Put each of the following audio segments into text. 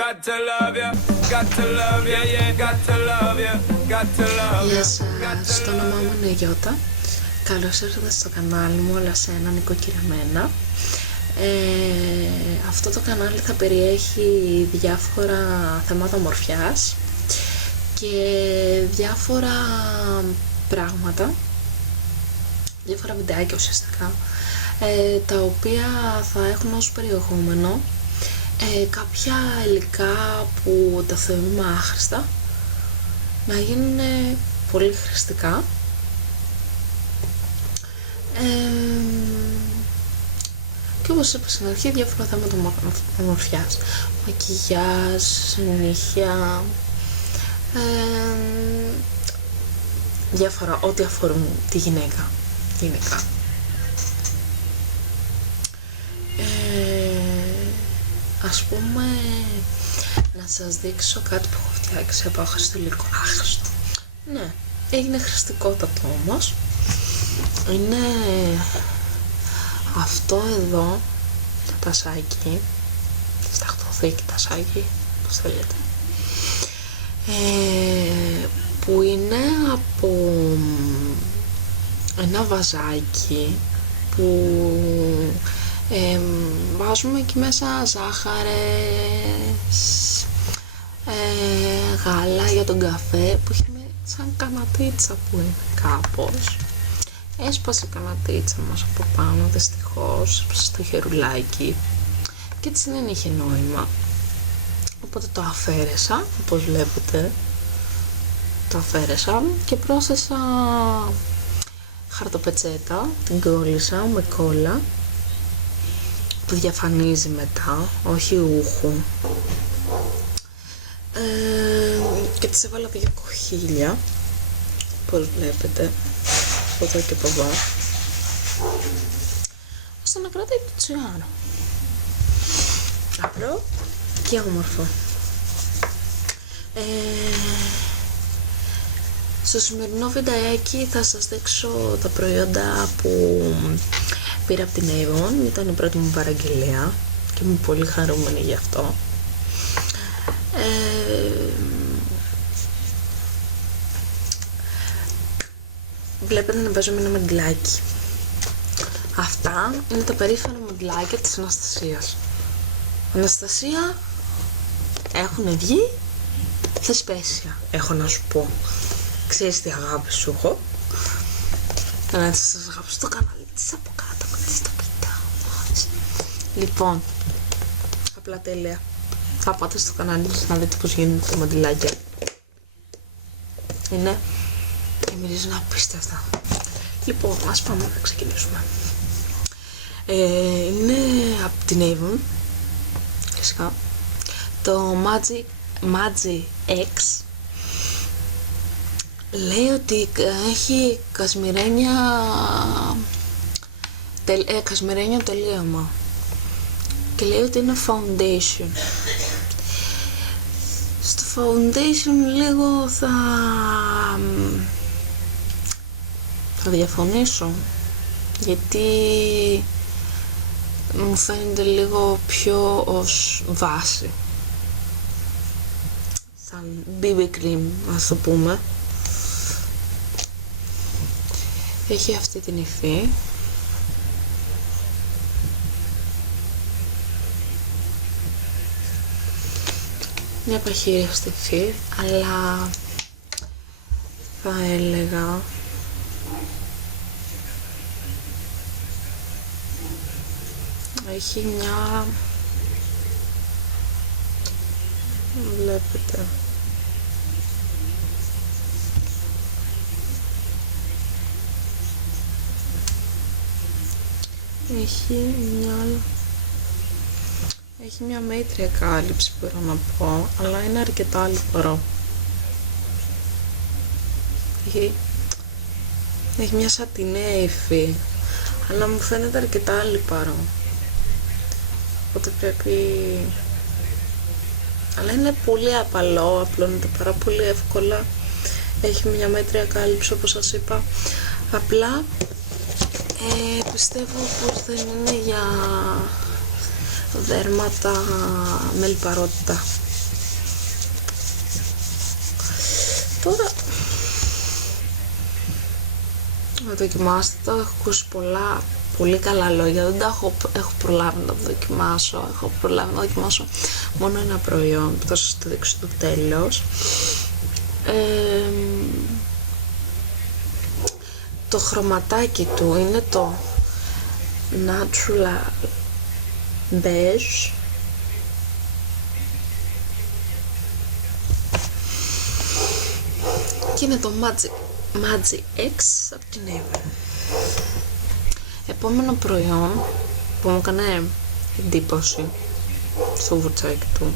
Got to love you, got to love you, yeah, got to love you, got to love you. Γεια σας, το όνομά μου είναι Γιώτα. Καλώς ήρθατε στο κανάλι μου Όλα σε ένα νοικοκυρεμένα. Αυτό το κανάλι θα περιέχει διάφορα θέματα ομορφιάς και διάφορα πράγματα, διάφορα βιντεάκια ουσιαστικά, τα οποία θα έχουν ως περιεχόμενο κάποια υλικά που τα θεωρούμε άχρηστα να γίνουν πολύ χρηστικά, και όπως είπα στην αρχή, διάφορα θέματα ομορφιάς, μακιγιάζ, νύχια, διάφορα ό,τι αφορούν τη γυναίκα. Ας πούμε, να σας δείξω κάτι που έχω φτιάξει από άχρηστο υλικό. Άχρηστο. Ναι, έγινε χρηστικότατο όμως. Είναι αυτό εδώ το τασάκι, σταχτοθήκη τασάκι, πώς θέλετε, που είναι από ένα βαζάκι που βάζουμε εκεί μέσα ζάχαρες, γάλα για τον καφέ, που έχει σαν κανατίτσα που είναι κάπως. Έσπασε η κανατίτσα μας από πάνω, δυστυχώς, στο χερουλάκι, και έτσι δεν είχε νόημα. Οπότε το αφαίρεσα, όπως βλέπετε. Το αφαίρεσα και πρόσθεσα χαρτοπετσέτα, την κόλλησα με κόλλα που διαφανίζει μετά, όχι ούχου, και τις έβαλα 2 κοχύλια, όπως βλέπετε, από εδώ και από εδώ, ώστε να κρατάει το τσιγάρο. Απλό και όμορφο. Στο σημερινό βιντεάκι θα σας δείξω τα προϊόντα που πήρα από την Avon. Ήταν η πρώτη μου παραγγελία και είμαι πολύ χαρούμενη γι' αυτό. Βλέπετε να παίζω με ένα μαντιλάκι. Αυτά είναι τα περίφημα μαντιλάκια της Αναστασίας. Αναστασία, έχουν βγει θεσπέσια, έχω να σου πω. Ξέρεις τι αγάπη σου έχω. Να σας αγαπήσω στο κανάλι της από κάτω, στο πιτά. Λοιπόν, απλά τέλεια. Θα πάτε στο κανάλι της να δείτε πως γίνεται το μαντιλάκια. Είναι και μυρίζουν απίστευτα. Λοιπόν, ας πάμε να ξεκινήσουμε. Είναι από την Avon, φυσικά, το Magic X. Λέει ότι έχει κασμιρένιο τελείωμα και λέει ότι είναι foundation. Στο foundation λίγο θα διαφωνήσω, γιατί μου φαίνεται λίγο πιο ως βάση, σαν BB cream, ας το πούμε. Έχει αυτή την υφή. Μια παχύριστη υφή, αλλά θα έλεγα έχει μια, βλέπετε, έχει μια μέτρια κάλυψη, μπορώ να πω, αλλά είναι αρκετά λιπαρό. Έχει μια σατινέ υφή, αλλά μου φαίνεται αρκετά λιπαρό. Οπότε πρέπει... Αλλά είναι πολύ απαλό, απλώνεται πάρα πολύ εύκολα. Έχει μια μέτρια κάλυψη, όπως σας είπα. Απλά πιστεύω πως δεν είναι για δέρματα με λιπαρότητα. Τώρα να δοκιμάσετε το, έχω ακούσει πολύ καλά λόγια, δεν τα έχω προλάβει να το δοκιμάσω, έχω προλάβει να δοκιμάσω μόνο ένα προϊόν που θα σας το δείξω στο τέλος. Το χρωματάκι του είναι το Natural Beige και είναι το Magic X από την Avon. Επόμενο προϊόν που μου έκανε εντύπωση στο βουρτσάκι του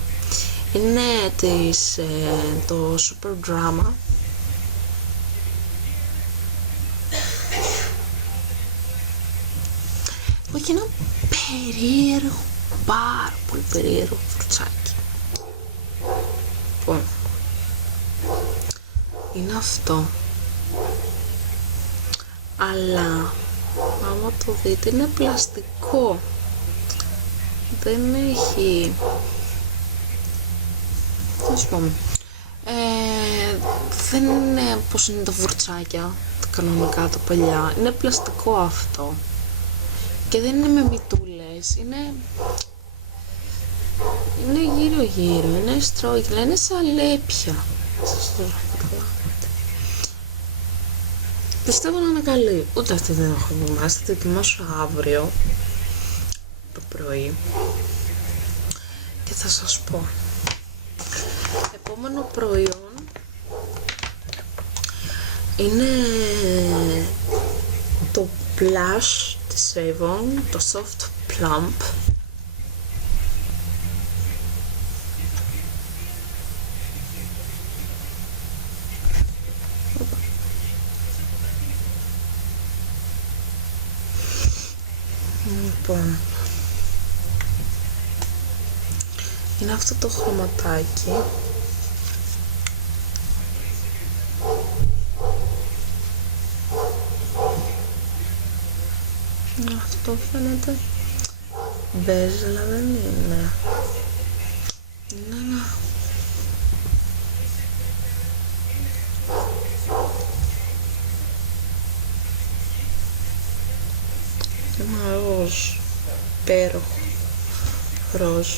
είναι το Super Drama που έχει ένα περίεργο, πάρα πολύ περίεργο βουρτσάκι. Λοιπόν, είναι αυτό, αλλά άμα το δείτε είναι πλαστικό, δεν έχει, ας πούμε, δεν είναι πως είναι τα βουρτσάκια τα κανονικά, τα παλιά, είναι πλαστικό αυτό και δεν είναι με μυτούλες, είναι γύρω γύρω, είναι στρόγγυλα, είναι σαν λέπια. Πιστεύω να είναι καλή, ούτε αυτή δεν έχω δοκιμάσει, θα δοκιμάσω αύριο το πρωί και θα σας πω. Επόμενο προϊόν είναι το blush της Avon, το Soft Plump. Λοιπόν, είναι αυτό το χρωματάκι. Αυτό φαίνεται μπέζ, αλλά δεν είναι. Είναι ένα ροζ, υπέροχο ροζ.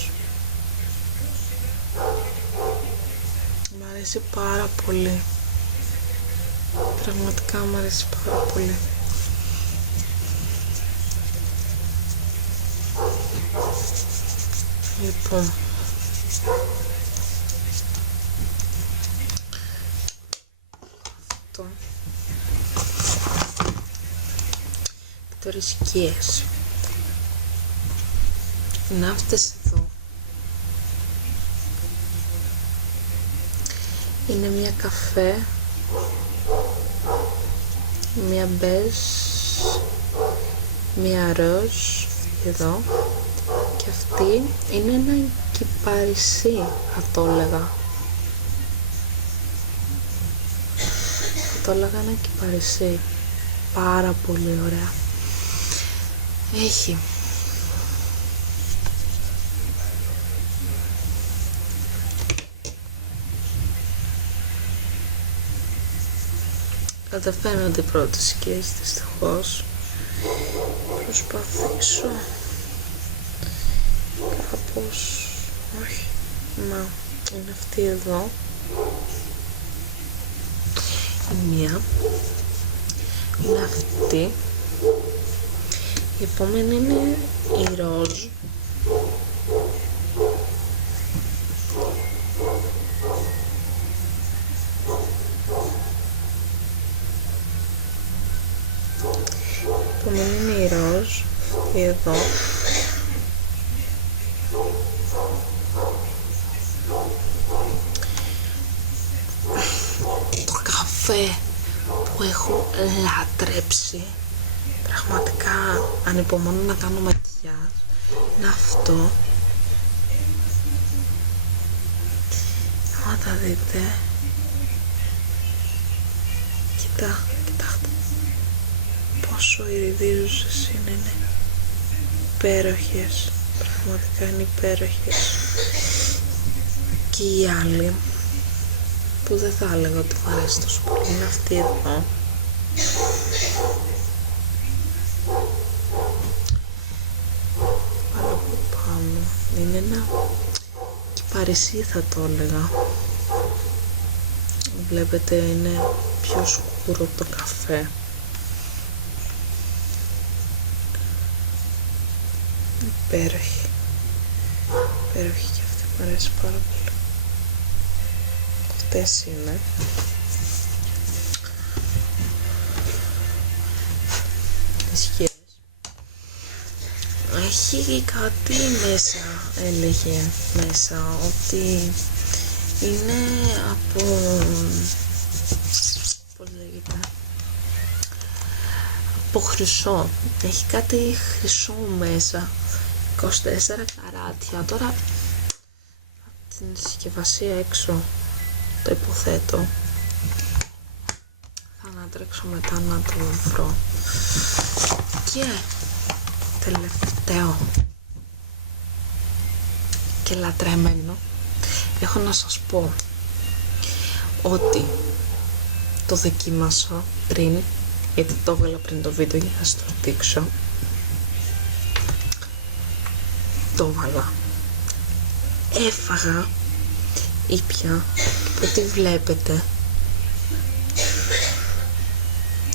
Μ' αρέσει πάρα πολύ. Πραγματικά μ' αρέσει πάρα πολύ. Λοιπόν, αυτό τώρα σκιές είναι αυτές εδώ. Είναι μια καφέ, μια μπέζ, μια ροζ εδώ και αυτή είναι ένα κυπαρισί, θα το έλεγα. Θα το έλεγα ένα κυπαρισί. Πάρα πολύ ωραία. Έχει δεν φαίνονται οι πρώτες σκιές, δυστυχώς. Προσπαθήσω κάπως, όχι, να, είναι αυτή εδώ η μία, είναι αυτή, η επόμενη είναι η ροζ, η επόμενη είναι η ροζ, αυτή εδώ, το καφέ που έχω λατρέψει, πραγματικά ανυπομονώ να κάνω μακιγιάζ, είναι αυτό. Άμα τα δείτε, κοιτάξτε πόσο ιριδίζουσες είναι υπέροχες, πραγματικά είναι υπέροχες. Και η άλλη που δεν θα έλεγα ότι μου αρέσει τόσο πολύ είναι αυτή εδώ. Πάνω από πάνω. Είναι ένα κυπαρισί θα το έλεγα. Βλέπετε είναι πιο σκούρο από το καφέ. Υπέροχη. Υπέροχη και αυτή μου αρέσει πάρα πολύ. Αυτές είναι. Ισχύες. Έχει κάτι μέσα, έλεγε μέσα, ότι είναι από, πώς λέγεται, από χρυσό. Έχει κάτι χρυσό μέσα, 24 καράτια. Τώρα από την συσκευασία έξω το υποθέτω. Θα ανατρέξω μετά να το βρω. Και τελευταίο και λατρεμένο, έχω να σας πω ότι το δοκίμασα πριν, γιατί το έβγαλα πριν το βίντεο για να σας το δείξω. Το βάλα, έφαγα, ήπια, και ό,τι βλέπετε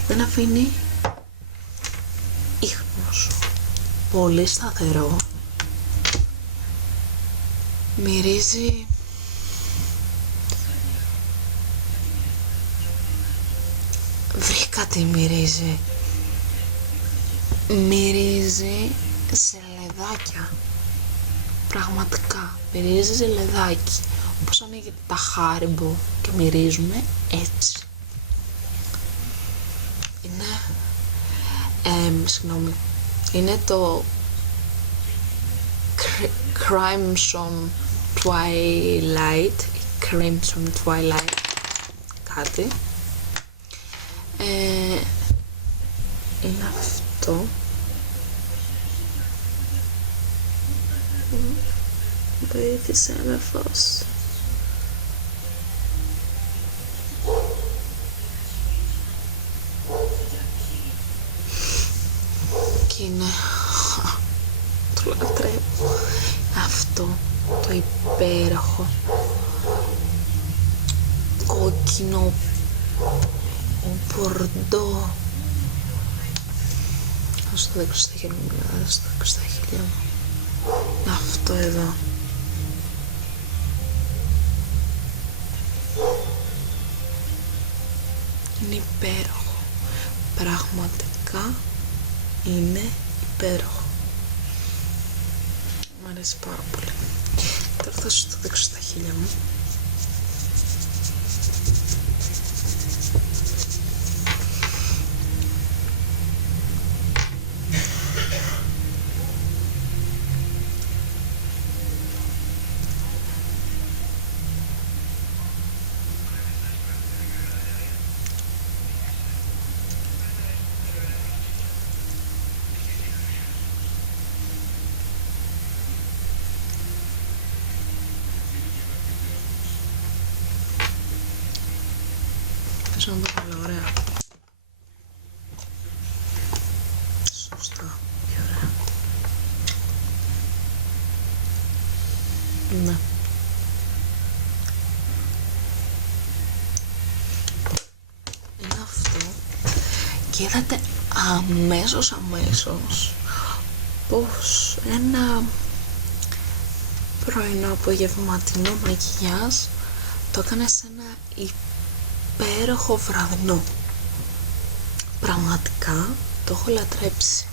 δεν αφήνει ίχνος, πολύ σταθερό, μυρίζει βρήκα τι μυρίζει. Μυρίζει σε λεδάκια. Πραγματικά μυρίζει σε λεδάκι. Όπως ανοίγετε τα Haribo και μυρίζουμε έτσι. Είναι συγγνώμη, είναι το Crimson Twilight, Crimson Twilight κάτι. Είναι αυτό. Βοήθησε με φως. Και είναι το λατρεύω αυτό το υπέροχο κόκκινο μπορντό. Ας το δείξω στα χέρια μου, ας το δείξω στα χέρια μου. Αυτό εδώ. Είναι υπέροχο. Πραγματικά είναι υπέροχο. Μ' αρέσει πάρα πολύ. Τώρα θα σου το δείξω στα χέρια μου. Να το βάλω ωραία. Σωστά. Και ωραία. Ναι. Είναι αυτό. Και είδατε αμέσως πως ένα πρωινό απογευματινό μακιγιάζ το έκανε σε ένα υπέροχο βραδινό. Πραγματικά το έχω λατρέψει.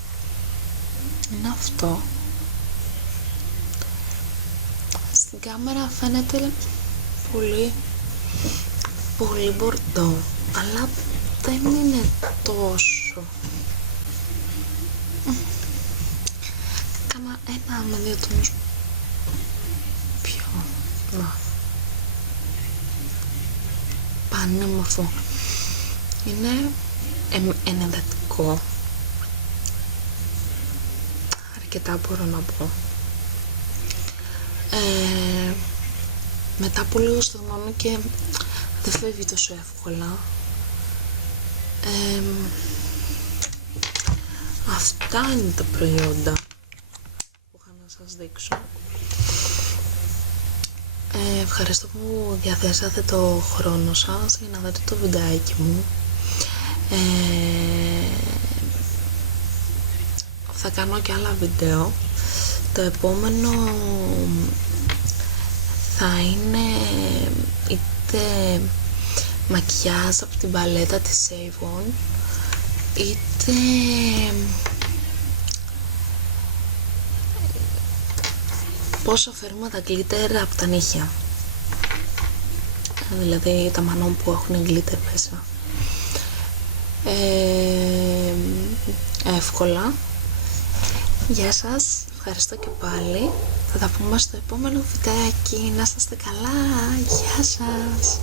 Είναι αυτό. Στην κάμερα φαίνεται πολύ μπορντό, αλλά δεν είναι τόσο. Κάμα 1 με 2 τόνους πιο. Να. Πανέμορφο. Είναι ενεδετικό. Αρκετά μπορώ να πω. Μετά από λίγο στο θυμάμαι και δεν φεύγει τόσο εύκολα. Αυτά είναι τα προϊόντα που είχα να σας δείξω. Ευχαριστώ που διαθέσατε το χρόνο σας για να δείτε το βιντεάκι μου. Θα κάνω και άλλα βίντεο. Το επόμενο θα είναι είτε μακιγιάζ από την παλέτα της Avon, είτε πώς αφαιρούμε τα glitter από τα νύχια, δηλαδή τα μανών που έχουν glitter μέσα. Εύκολα. Γεια σας, ευχαριστώ και πάλι. Θα τα πούμε στο επόμενο βιντεάκι. Να είστε καλά. Γεια σας.